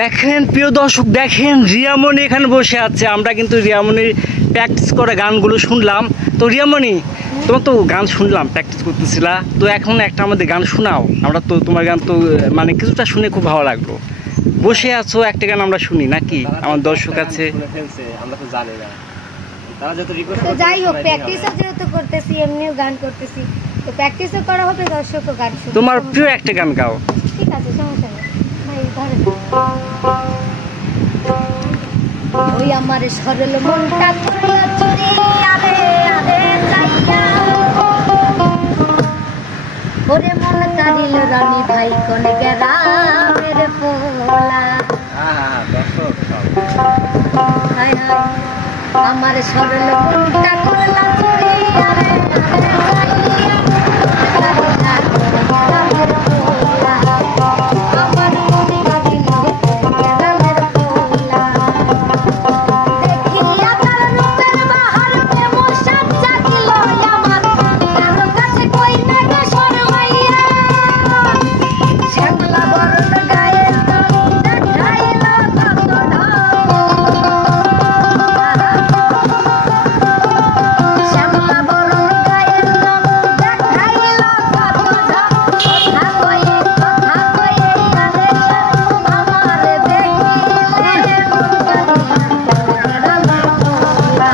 দেখেন প্রিয় দর্শক, দেখেন রিয়ামণি এখানে বসে আছে। আমরা কিন্তু রিয়ামণির প্র্যাকটিস করে গানগুলো শুনলাম। তো রিয়ামণি, তোমার তো গান শুনলাম, প্র্যাকটিস করতেছিলা, তো এখন একটা আমাদের গান শোনাও। আমরা তো তোমার গান তো মানে কিছুটা শুনে খুব ভালো লাগলো। বসে আছো, একটা গান আমরা শুনি নাকি? আমার দর্শক আছে, আমরা তো জানি না। তারা যত রিকোয়েস্ট তো যাই হোক, প্র্যাকটিসও যেহেতু করতেছি, এমনিও গান করতেছি, তো প্র্যাকটিসও করা হবে, দর্শকও গান শুনবে। তোমার প্রিয় একটা গান গাও। ঠিক আছে, সমস্যা নেই ভাই, ধরেন। ওই আমার সরল মনটা করলো চুরি, আরে আরে যাইয়া, ওরে মন কারিল রানী ভাই কোন গ্রামের পোলা। দর্শক হায় হায়, আমার সরল মনটা করলো চুরি, আরে আরে যাইয়া, গ্রামের পোলা, আমার মন কারিল গ্রামের পোলা। দেখিয়া তার রূপের বাহার প্রেম সাজ্জা দিল আমার, কারো কাছে কই না গো শরমাইয়া। শ্যামলা বরণ গায়ে দেখাইল কত ঢং, শ্যামলা বরণ গায়ে দেখাইল কত ঢং। কথা কয়ে আরে আমারে দেখিলে মন কারিল গ্রামের পোলা,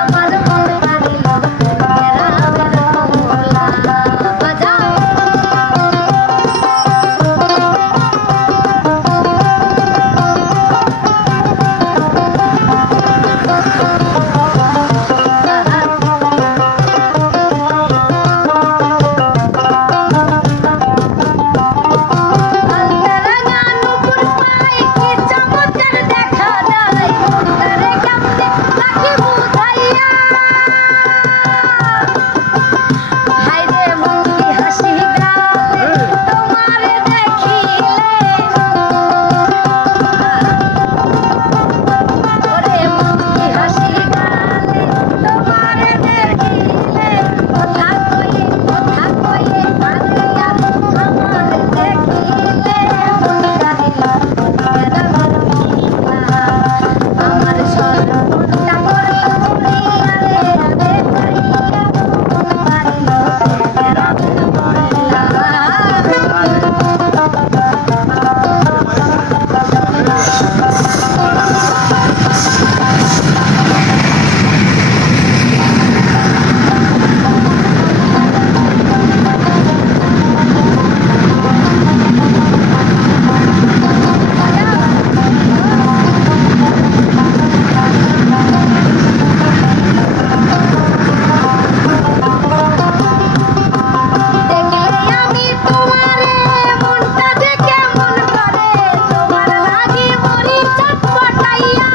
আমার মন কারিল গ্রামের পোলা। বাজাও। আলতারাঙা নুপুর পাই কি চমৎকার দেখা যায়, তারে কেমনে রাখি বুঝাইয়া। হায়রে মন কি হাসি গালে তোমারে দেখিলে, ওরে মন কি হাসি গালে তোমারে দেখিলে। কথা কয়ে আরে আমারে দেখিলে মন কারিল গ্রামের পোলা, আমার সরল মনটা করলো চুরি, আরে আরে যাইয়া, মন কারিল গ্রামের পোলা। দেখলে আমি তোমারে মনটা যে কেমন করে, তোমার লাগি মরি চটপটাইয়া।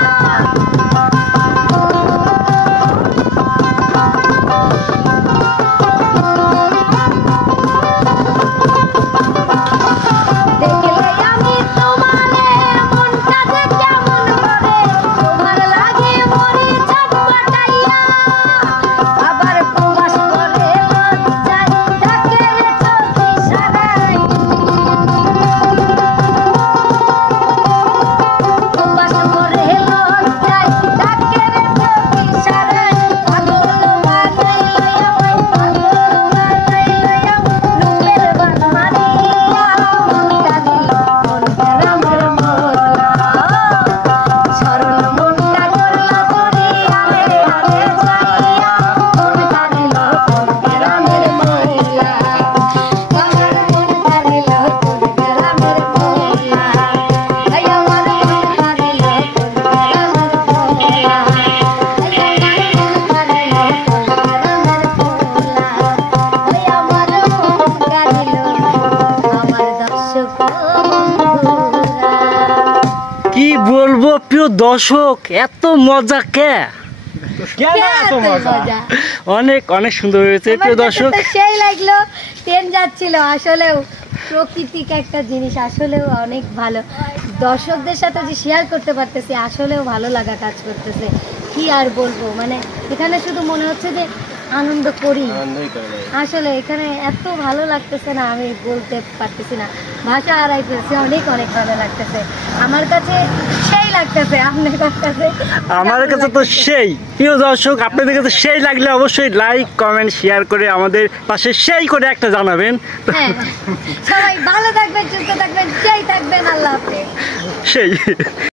দেখলে আমি তোমারে মনটা যে কেমন করে, তোমার লাগি মরি চটপটাইয়া। আবার প্রবাস করে লজ্জায় ডাকে চোখ ইশারায়, প্রবাস করে লজ্জায় ডাকে চোখ ইশারায়। পাগল বানাইল আমায়, পাগল বানাইল রূপের বান মারিয়া, মন কারিল গ্রামের পোলা, সরল মনটা করলো চুরি, আরে আরে যাইয়া, মন কারিল গ্রামের পোলা, আমার মন কারিল গ্রামের পোলা। এই আমার মন কারিল গ্রামের পোলা, এই আমার মন কারিল গ্রামের পোলা, ওই আমার মন কারিল। আমার দর্শক বন্ধুরা, কি বলবো প্রিয় দর্শক, এত মজা কে এত মজা। অনেক অনেক সুন্দর হয়েছে আমার প্রিয় কাছে দর্শক। তো সেই লাগলো, ট্রেন যাচ্ছিল। আসলেও প্রকৃতিক একটা জিনিস, আসলেও অনেক ভালো। দর্শকদের সাথে যে শেয়ার করতে পারতেছি, আসলেও ভালো লাগা কাজ করতেছে। কি আর বলবো, মানে এখানে শুধু মনে হচ্ছে যে আনন্দ করি। আনন্দই করে দেয়। আসলে এখানে এত ভালো লাগতেছে না, আমি বলতে পারতেছি না, ভাষা হারাই ফেলছি, অনেক অনেক ভালো লাগতেছে আমার কাছে, সেই লাগতেছে আপনার কাছে। আমার কাছে তো সেই। প্রিয় দর্শক, আপনাদের কাছে সেই লাগলে অবশ্যই লাইক কমেন্ট শেয়ার করে আমাদের পাশে সেই করে একটা জানাবেন। হ্যাঁ, সবাই ভালো থাকবেন, সুস্থ থাকবেন, সেই থাকবেন, আল্লাহ হাফেজ। সেই